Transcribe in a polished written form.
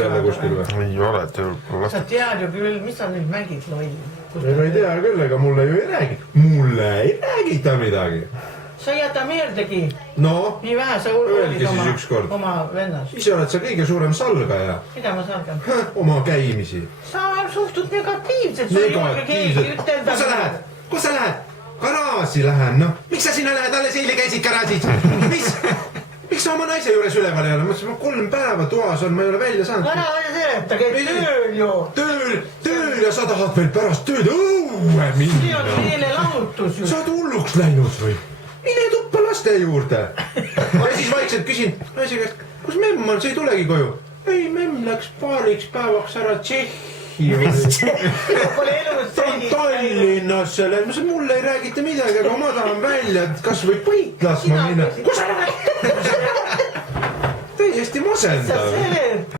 suur jälle kuskil või? Ei ole, et sa tead ju küll, mis sa nüüd mängid loll. Ei, ma ei tea küll, ega mulle ju ei räägi. Mulle ei räägita midagi. Sa ei jäta meeldegi. No, Nii vähe sa öelgi siis ükskord. oma vennast. Ise oled sa kõige suurem salgaja. Mida ma salgan? Oma käimisi. Sa suhtud negatiivselt. Negatiivselt. Kus sa lähed? Kus sa lähed? Garaaži lähen, noh. Miks sa sinna lähed? Alles eile käisid garaažis. Miks sa oma naise juures üleval ei ole? Mõtlesin, ma 3 päeva toas on, ma ei ole välja saanud. Ära seleta, käib tööl ju. Tööl ja sa tahad veel pärast tööd õue minna. See on teile lahutus ju. Sa oled hulluks läinud või? Mine tuppa laste juurde. Ja siis vaikselt küsin naise käest, kus memm on, see ei tulegi koju. Ei, memm läks paariks päevaks ära Tšehhi. Pole elus Tallinnasse lähed, mulle ei räägita midagi, aga ma tahan välja, et kas või põit laskma minna. Kus sa lähed? Täiesti masendav. Sa seled.